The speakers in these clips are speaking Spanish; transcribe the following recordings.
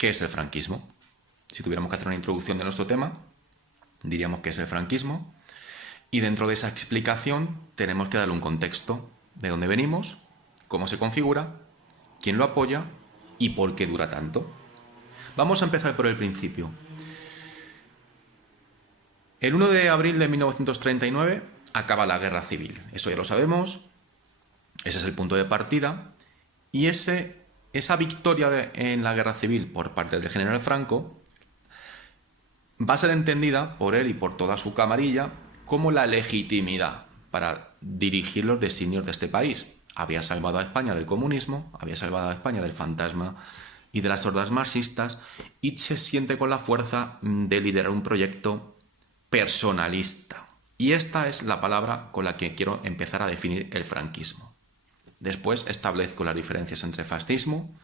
¿Qué es el franquismo? Si tuviéramos que hacer una introducción de nuestro tema, diríamos que es el franquismo, y dentro de esa explicación tenemos que darle un contexto de dónde venimos, cómo se configura, quién lo apoya y por qué dura tanto. Vamos a empezar por el principio. El 1 de abril de 1939 acaba la guerra civil, eso ya lo sabemos, ese es el punto de partida, y esa victoria en la guerra civil por parte del general Franco va a ser entendida por él y por toda su camarilla como la legitimidad para dirigir los designios de este país. Había salvado a España del comunismo, había salvado a España del fantasma y de las hordas marxistas, y se siente con la fuerza de liderar un proyecto personalista. Y esta es la palabra con la que quiero empezar a definir el franquismo. Después establezco las diferencias entre fascismo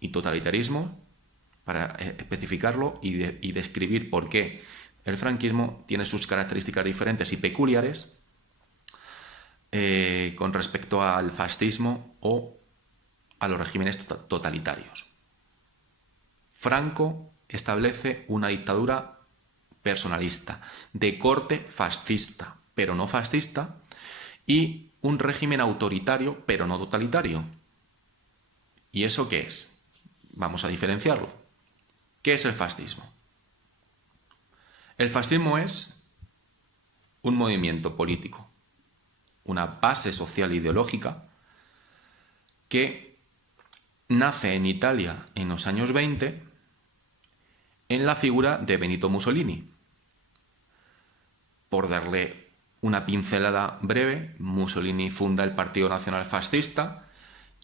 y totalitarismo para especificarlo y describir por qué el franquismo tiene sus características diferentes y peculiares con respecto al fascismo o a los regímenes totalitarios. Franco establece una dictadura personalista, de corte fascista, pero no fascista, y un régimen autoritario, pero no totalitario. ¿Y eso qué es? Vamos a diferenciarlo. ¿Qué es el fascismo? El fascismo es un movimiento político, una base social e ideológica que nace en Italia en los años 20 en la figura de Benito Mussolini. Por darle una pincelada breve, Mussolini funda el Partido Nacional Fascista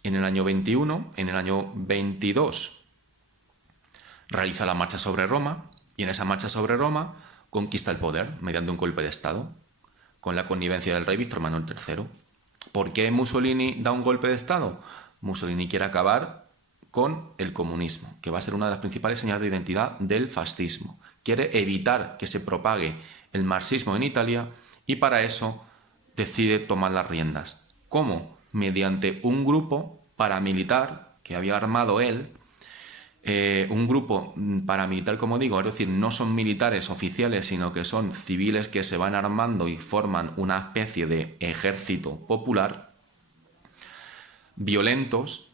en el año 21, en el año 22 realiza la marcha sobre Roma, y en esa marcha sobre Roma conquista el poder mediante un golpe de Estado, con la connivencia del rey Víctor Manuel III. ¿Por qué Mussolini da un golpe de Estado? Mussolini quiere acabar con el comunismo, que va a ser una de las principales señales de identidad del fascismo. Quiere evitar que se propague el marxismo en Italia y para eso decide tomar las riendas. ¿Cómo? Mediante un grupo paramilitar que había armado él, un grupo paramilitar, como digo, es decir, no son militares oficiales, sino que son civiles que se van armando y forman una especie de ejército popular, violentos,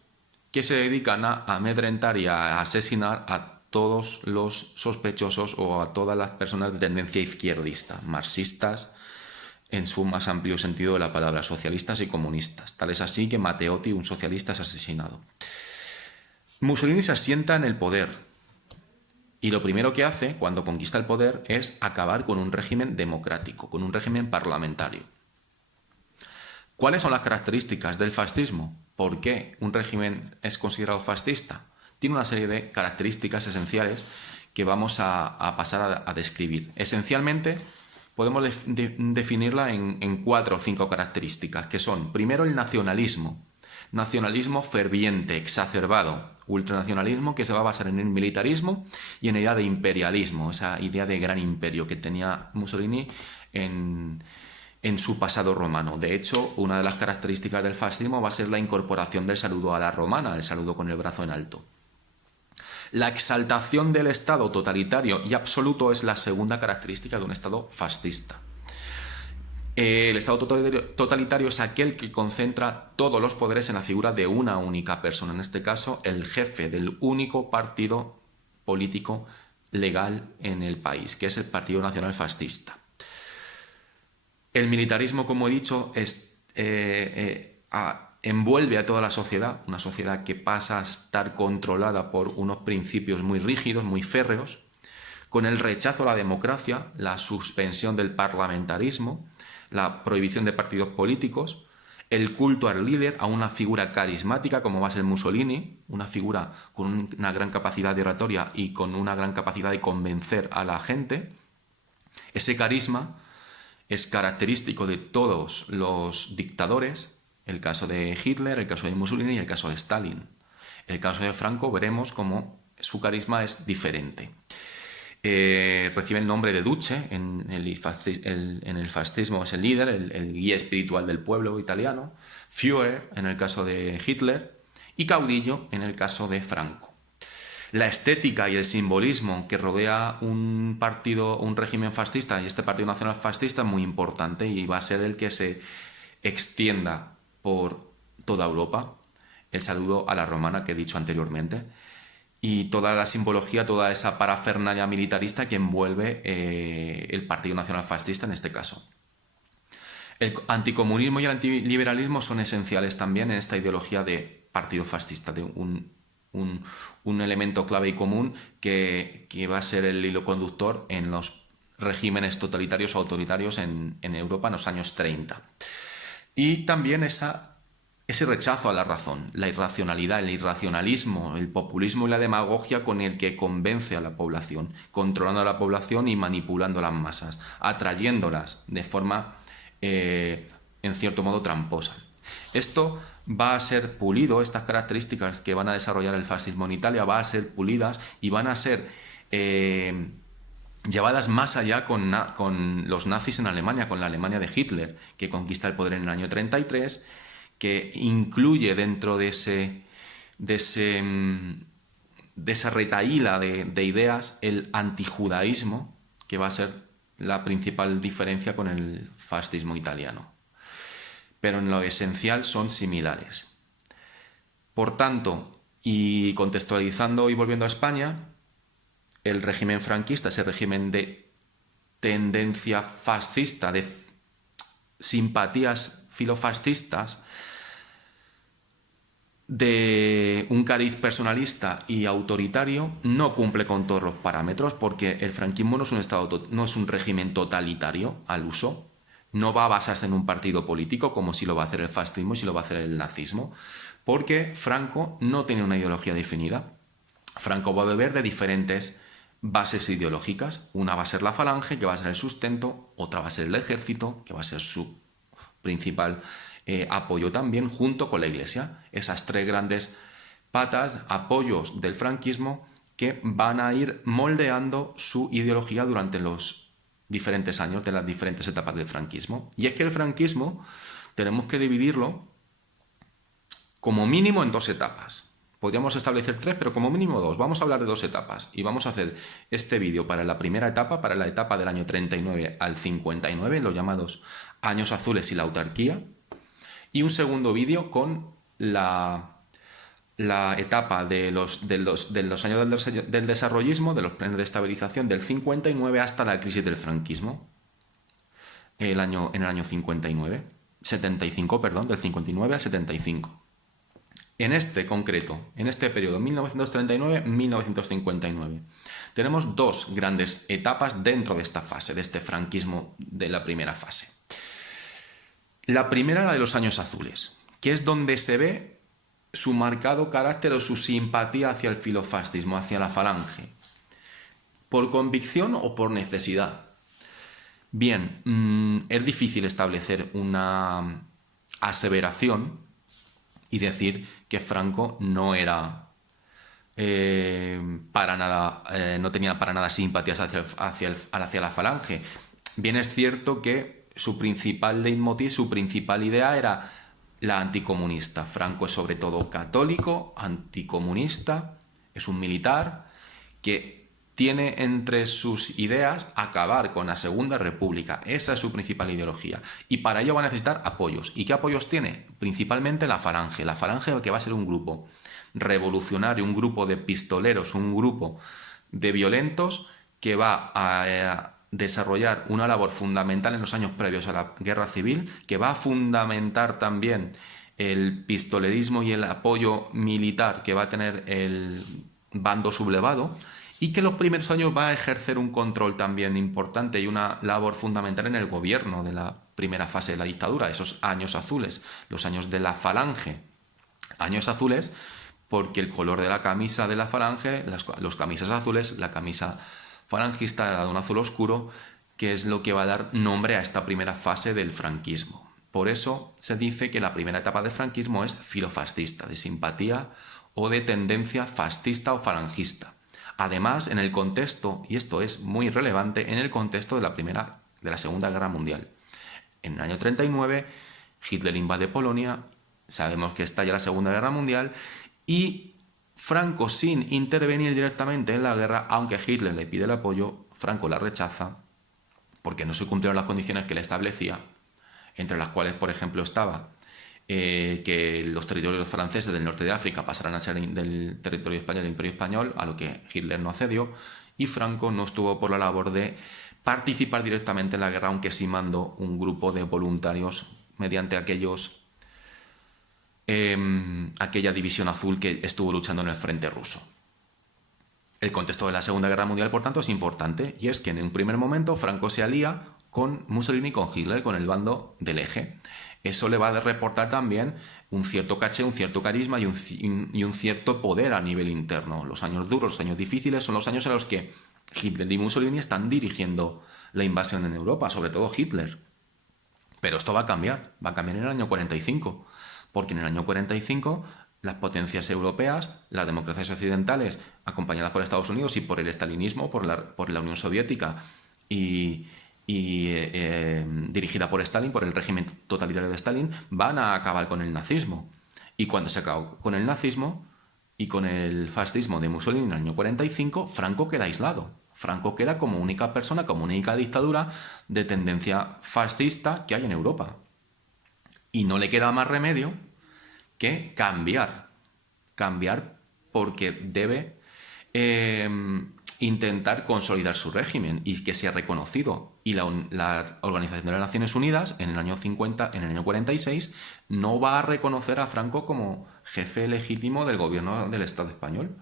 que se dedican a amedrentar y a asesinar a todos los sospechosos o a todas las personas de tendencia izquierdista, marxistas, en su más amplio sentido de la palabra, socialistas y comunistas. Tal es así que Matteotti, un socialista, es asesinado. Mussolini se asienta en el poder y lo primero que hace cuando conquista el poder es acabar con un régimen democrático, con un régimen parlamentario. ¿Cuáles son las características del fascismo? ¿Por qué un régimen es considerado fascista? Tiene una serie de características esenciales que vamos a pasar a describir. Esencialmente podemos definirla en 4 o 5 características, que son, primero, el nacionalismo. Nacionalismo ferviente, exacerbado, ultranacionalismo que se va a basar en el militarismo y en la idea de imperialismo, esa idea de gran imperio que tenía Mussolini en su pasado romano. De hecho, una de las características del fascismo va a ser la incorporación del saludo a la romana, el saludo con el brazo en alto. La exaltación del Estado totalitario y absoluto es la segunda característica de un Estado fascista. El Estado totalitario es aquel que concentra todos los poderes en la figura de una única persona, en este caso el jefe del único partido político legal en el país, que es el Partido Nacional Fascista. El militarismo, como he dicho, envuelve a toda la sociedad, una sociedad que pasa a estar controlada por unos principios muy rígidos, muy férreos, con el rechazo a la democracia, la suspensión del parlamentarismo, la prohibición de partidos políticos, el culto al líder, a una figura carismática como va a ser Mussolini, una figura con una gran capacidad de oratoria y con una gran capacidad de convencer a la gente. Ese carisma es característico de todos los dictadores, el caso de Hitler, el caso de Mussolini y el caso de Stalin. El caso de Franco veremos cómo su carisma es diferente. Recibe el nombre de Duce, en el fascismo es el líder, el guía espiritual del pueblo italiano, Führer en el caso de Hitler y caudillo en el caso de Franco. La estética y el simbolismo que rodea un partido, un régimen fascista y este Partido Nacional Fascista es muy importante y va a ser el que se extienda por toda Europa. El saludo a la romana que he dicho anteriormente y toda la simbología, toda esa parafernalia militarista que envuelve el Partido Nacional Fascista en este caso. El anticomunismo y el antiliberalismo son esenciales también en esta ideología de partido fascista, de un elemento clave y común que va a ser el hilo conductor en los regímenes totalitarios o autoritarios en Europa en los años 30. Y también ese rechazo a la razón, la irracionalidad, el irracionalismo, el populismo y la demagogia con el que convence a la población, controlando a la población y manipulando a las masas, atrayéndolas de forma, en cierto modo, tramposa. Esto va a ser pulido, estas características que van a desarrollar el fascismo en Italia van a ser pulidas y van a ser llevadas más allá con los nazis en Alemania, con la Alemania de Hitler, que conquista el poder en el año 33, que incluye dentro de esa retahíla de ideas el antijudaísmo, que va a ser la principal diferencia con el fascismo italiano. Pero en lo esencial son similares. Por tanto, y contextualizando y volviendo a España, el régimen franquista, ese régimen de tendencia fascista, de simpatías filofascistas, de un cariz personalista y autoritario, no cumple con todos los parámetros porque el franquismo no es un régimen totalitario al uso, no va a basarse en un partido político como si lo va a hacer el fascismo y si lo va a hacer el nazismo, porque Franco no tiene una ideología definida. Franco va a beber de diferentes bases ideológicas. Una va a ser la falange, que va a ser el sustento, otra va a ser el ejército, que va a ser su principal apoyo también, junto con la Iglesia. Esas tres grandes patas, apoyos del franquismo, que van a ir moldeando su ideología durante los diferentes años de las diferentes etapas del franquismo. Y es que el franquismo tenemos que dividirlo como mínimo en dos etapas. Podríamos establecer tres, pero como mínimo dos. Vamos a hablar de dos etapas y vamos a hacer este vídeo para la primera etapa, para la etapa del año 39 al 59, los llamados años azules y la autarquía, y un segundo vídeo con la etapa de los años del desarrollismo, de los planes de estabilización del 59 hasta la crisis del franquismo, en el año 59, 75, perdón, del 59 al 75. En este concreto, en este periodo 1939-1959, tenemos dos grandes etapas dentro de esta fase, de este franquismo de la primera fase. La primera, la de los años azules, que es donde se ve su marcado carácter o su simpatía hacia el filofascismo, hacia la falange, por convicción o por necesidad. Bien, es difícil establecer una aseveración y decir que Franco no era para nada, no tenía para nada simpatías hacia la falange. Bien es cierto que su principal leitmotiv, su principal idea era la anticomunista. Franco es sobre todo católico, anticomunista, es un militar que tiene entre sus ideas acabar con la Segunda República. Esa es su principal ideología. Y para ello va a necesitar apoyos. ¿Y qué apoyos tiene? Principalmente la falange. La falange que va a ser un grupo revolucionario, un grupo de pistoleros, un grupo de violentos que va a desarrollar una labor fundamental en los años previos a la Guerra Civil, que va a fundamentar también el pistolerismo y el apoyo militar que va a tener el bando sublevado, y que en los primeros años va a ejercer un control también importante y una labor fundamental en el gobierno de la primera fase de la dictadura, esos años azules, los años de la falange. Años azules porque el color de la camisa de la falange, los camisas azules, la camisa falangista era de un azul oscuro, que es lo que va a dar nombre a esta primera fase del franquismo. Por eso se dice que la primera etapa del franquismo es filofascista, de simpatía o de tendencia fascista o falangista. Además, en el contexto, y esto es muy relevante, en el contexto de la Segunda Guerra Mundial. En el año 39, Hitler invade Polonia, sabemos que estalla la Segunda Guerra Mundial, y Franco, sin intervenir directamente en la guerra, aunque Hitler le pide el apoyo, Franco la rechaza porque no se cumplieron las condiciones que le establecía, entre las cuales, por ejemplo, estaba que los territorios franceses del norte de África pasaran a ser del territorio español, del Imperio Español, a lo que Hitler no accedió, y Franco no estuvo por la labor de participar directamente en la guerra, aunque sí mandó un grupo de voluntarios mediante aquella división azul que estuvo luchando en el frente ruso. El contexto de la Segunda Guerra Mundial, por tanto, es importante, y es que en un primer momento Franco se alía con Mussolini y con Hitler, con el bando del eje. Eso le va a reportar también un cierto caché, un cierto carisma y un cierto poder a nivel interno. Los años duros, los años difíciles, son los años en los que Hitler y Mussolini están dirigiendo la invasión en Europa, sobre todo Hitler. Pero esto va a cambiar en el año 45, porque en el año 45 las potencias europeas, las democracias occidentales, acompañadas por Estados Unidos y por el estalinismo, por la Unión Soviética y dirigida por Stalin, por el régimen totalitario de Stalin, van a acabar con el nazismo. Y cuando se acabó con el nazismo y con el fascismo de Mussolini en el año 45, Franco queda aislado. Franco queda como única persona, como única dictadura de tendencia fascista que hay en Europa. Y no le queda más remedio que cambiar. Cambiar porque debe intentar consolidar su régimen y que sea reconocido. Y la Organización de las Naciones Unidas, en el año 46, no va a reconocer a Franco como jefe legítimo del gobierno del Estado español.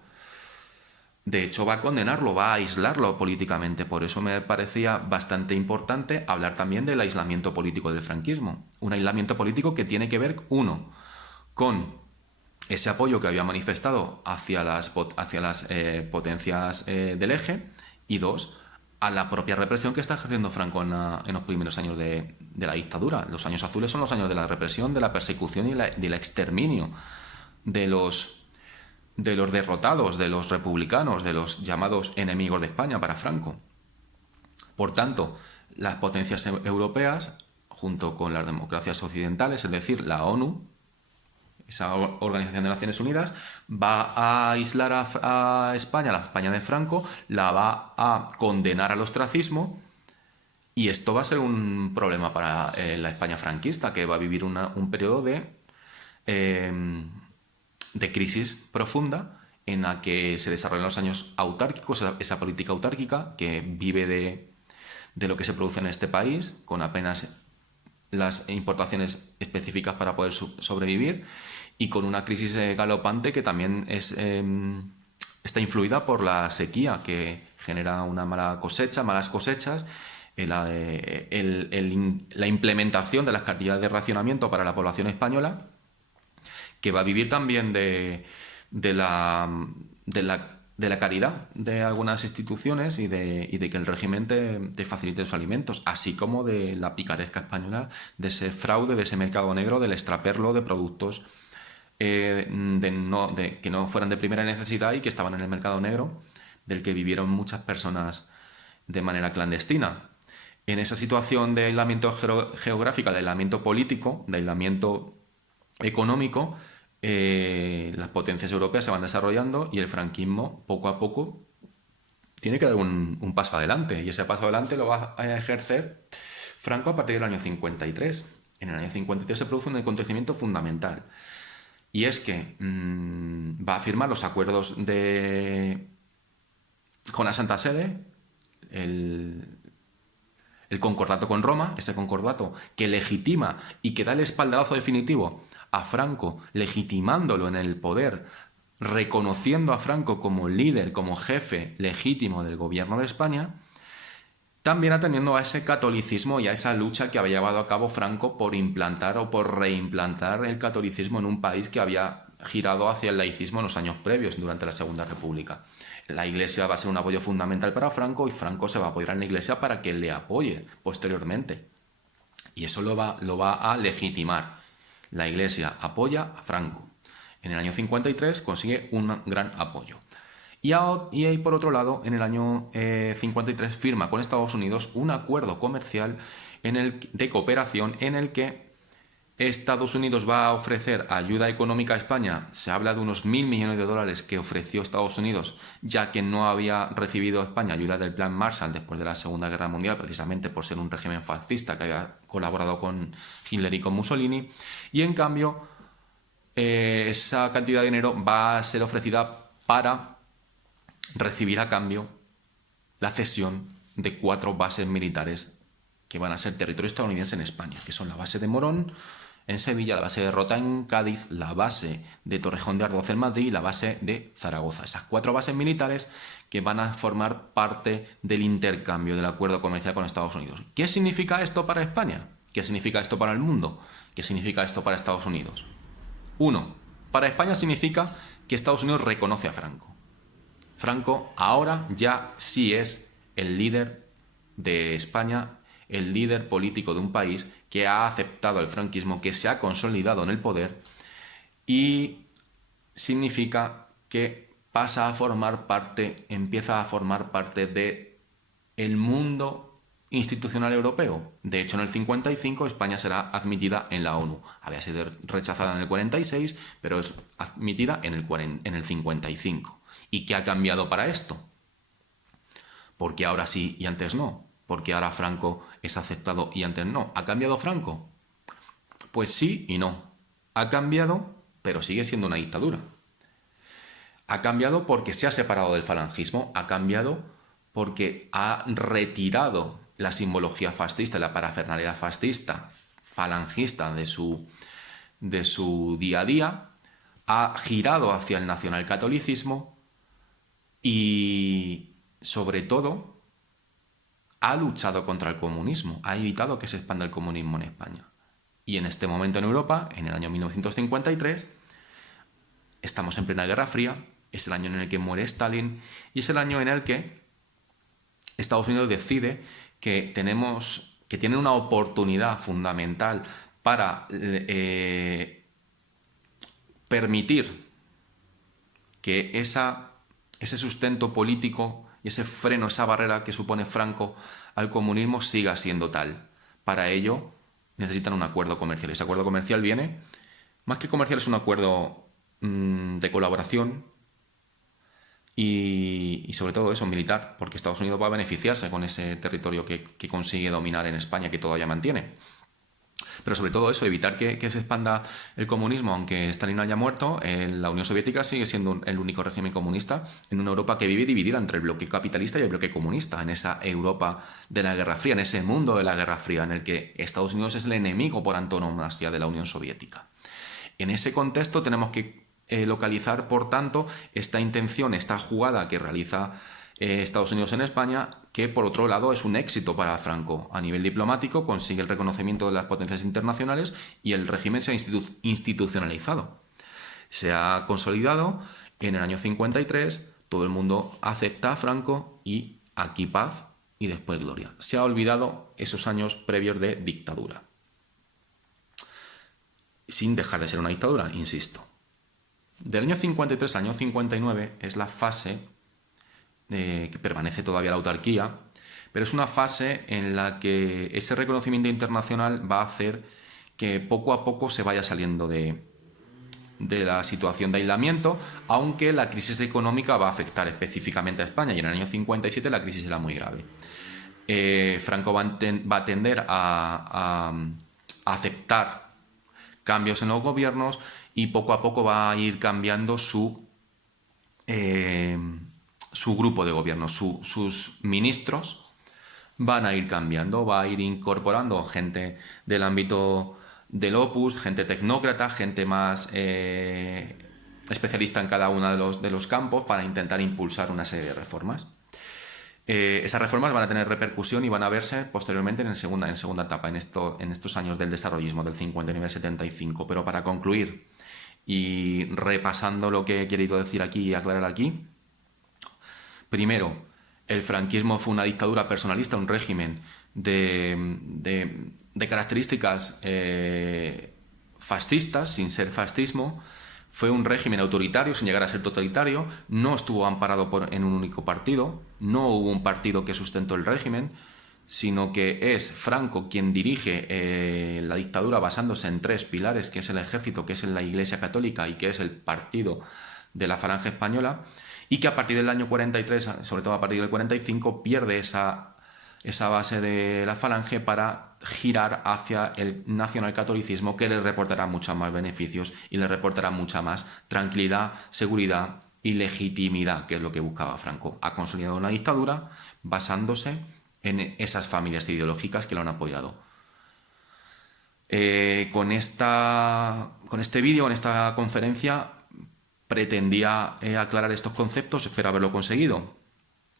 De hecho, va a condenarlo, va a aislarlo políticamente. Por eso me parecía bastante importante hablar también del aislamiento político del franquismo. Un aislamiento político que tiene que ver, uno, con ese apoyo que había manifestado hacia las potencias del eje, y dos, a la propia represión que está ejerciendo Franco en los primeros años de la dictadura. Los años azules son los años de la represión, de la persecución y del exterminio de los derrotados, de los republicanos, de los llamados enemigos de España para Franco. Por tanto, las potencias europeas, junto con las democracias occidentales, es decir, la ONU, esa Organización de Naciones Unidas, va a aislar a España, la España de Franco, la va a condenar al ostracismo, y esto va a ser un problema para la España franquista, que va a vivir un periodo de crisis profunda en la que se desarrollan los años autárquicos, esa política autárquica que vive de lo que se produce en este país, con apenas las importaciones específicas para poder sobrevivir, y con una crisis galopante que también está influida por la sequía, que genera una malas cosechas, la implementación de las cartillas de racionamiento para la población española, que va a vivir también de la caridad de algunas instituciones y de que el régimen te facilite los alimentos, así como de la picaresca española, de ese fraude, de ese mercado negro, del extraperlo de productos que no fueran de primera necesidad y que estaban en el mercado negro, del que vivieron muchas personas de manera clandestina. En esa situación de aislamiento geográfico, de aislamiento político, de aislamiento económico, las potencias europeas se van desarrollando y el franquismo poco a poco tiene que dar un paso adelante, y ese paso adelante lo va a ejercer Franco a partir del año 53. En el año 53 se produce un acontecimiento fundamental, y es que va a firmar los acuerdos con la Santa Sede, el concordato con Roma, ese concordato que legitima y que da el espaldarazo definitivo a Franco, legitimándolo en el poder, reconociendo a Franco como líder, como jefe legítimo del gobierno de España, también atendiendo a ese catolicismo y a esa lucha que había llevado a cabo Franco por implantar o por reimplantar el catolicismo en un país que había girado hacia el laicismo en los años previos, durante la Segunda República. La Iglesia va a ser un apoyo fundamental para Franco, y Franco se va a apoyar en la Iglesia para que le apoye posteriormente. Y eso lo va a legitimar. La Iglesia apoya a Franco. En el año 53 consigue un gran apoyo. Y por otro lado, en el año 53 firma con Estados Unidos un acuerdo comercial de cooperación en el que Estados Unidos va a ofrecer ayuda económica a España. Se habla de unos 1.000 millones de dólares que ofreció Estados Unidos, ya que no había recibido España ayuda del Plan Marshall después de la Segunda Guerra Mundial, precisamente por ser un régimen fascista que había colaborado con Hitler y con Mussolini. Y en cambio, esa cantidad de dinero va a ser ofrecida para recibir a cambio la cesión de 4 bases militares que van a ser territorio estadounidense en España, que son la base de Morón en Sevilla, la base de Rota en Cádiz, la base de Torrejón de Ardoz en Madrid y la base de Zaragoza. Esas 4 bases militares que van a formar parte del intercambio del acuerdo comercial con Estados Unidos. ¿Qué significa esto para España? ¿Qué significa esto para el mundo? ¿Qué significa esto para Estados Unidos? 1. Para España significa que Estados Unidos reconoce a Franco. Franco ahora ya sí es el líder de España, el líder político de un país que ha aceptado el franquismo, que se ha consolidado en el poder, y significa que pasa a formar parte, empieza a formar parte de el mundo institucional europeo. De hecho, en el 55 España será admitida en la ONU. Había sido rechazada en el 46, pero es admitida en el 55. ¿Y qué ha cambiado para esto? Porque ahora sí y antes no. Porque ahora Franco es aceptado y antes no. ¿Ha cambiado Franco? Pues sí y no. Ha cambiado, pero sigue siendo una dictadura. Ha cambiado porque se ha separado del falangismo. Ha cambiado porque ha retirado la simbología fascista, la parafernalia fascista, falangista de su día a día. Ha girado hacia el nacionalcatolicismo y, sobre todo, ha luchado contra el comunismo, ha evitado que se expanda el comunismo en España. Y en este momento en Europa, en el año 1953, estamos en plena Guerra Fría, es el año en el que muere Stalin y es el año en el que Estados Unidos decide que tienen una oportunidad fundamental para permitir que ese sustento político y ese freno, esa barrera que supone Franco al comunismo siga siendo tal. Para ello necesitan un acuerdo comercial. Ese acuerdo comercial viene, más que comercial, es un acuerdo de colaboración y sobre todo eso, militar, porque Estados Unidos va a beneficiarse con ese territorio que consigue dominar en España, que todavía mantiene. Pero sobre todo eso, evitar que se expanda el comunismo, aunque Stalin haya muerto, la Unión Soviética sigue siendo el único régimen comunista en una Europa que vive dividida entre el bloque capitalista y el bloque comunista, en esa Europa de la Guerra Fría, en ese mundo de la Guerra Fría, en el que Estados Unidos es el enemigo por antonomasia de la Unión Soviética. En ese contexto tenemos que localizar, por tanto, esta intención, esta jugada que realiza Estados Unidos en España, que por otro lado es un éxito para Franco. A nivel diplomático consigue el reconocimiento de las potencias internacionales y el régimen se ha institucionalizado. Se ha consolidado en el año 53, todo el mundo acepta a Franco y aquí paz y después gloria. Se ha olvidado esos años previos de dictadura. Sin dejar de ser una dictadura, insisto. Del año 53 al año 59 es la fase que permanece todavía la autarquía, pero es una fase en la que ese reconocimiento internacional va a hacer que poco a poco se vaya saliendo de la situación de aislamiento, aunque la crisis económica va a afectar específicamente a España y en el año 57 la crisis era muy grave. Franco va a tender a aceptar cambios en los gobiernos y poco a poco va a ir cambiando su grupo de gobierno, sus ministros van a ir cambiando, va a ir incorporando gente del ámbito del Opus, gente tecnócrata, gente más especialista en cada uno de los campos para intentar impulsar una serie de reformas. Esas reformas van a tener repercusión y van a verse posteriormente en segunda etapa, en estos años del desarrollismo, del 59 al 75. Pero para concluir y repasando lo que he querido decir aquí y aclarar aquí, primero, el franquismo fue una dictadura personalista, un régimen de características fascistas, sin ser fascismo. Fue un régimen autoritario, sin llegar a ser totalitario. No estuvo amparado en un único partido. No hubo un partido que sustentó el régimen, sino que es Franco quien dirige la dictadura basándose en tres pilares, que es el ejército, que es la Iglesia Católica y que es el partido de la Falange Española, y que a partir del año 43, sobre todo a partir del 45, pierde esa base de la Falange para girar hacia el nacionalcatolicismo, que le reportará muchos más beneficios y le reportará mucha más tranquilidad, seguridad y legitimidad, que es lo que buscaba Franco. Ha consolidado una dictadura basándose en esas familias ideológicas que lo han apoyado. Con este vídeo, con esta conferencia, pretendía aclarar estos conceptos, espero haberlo conseguido.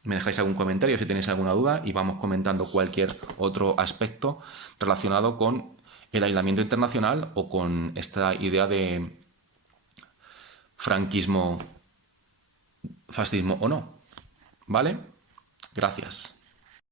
Me dejáis algún comentario si tenéis alguna duda y vamos comentando cualquier otro aspecto relacionado con el aislamiento internacional o con esta idea de franquismo, fascismo o no. ¿Vale? Gracias.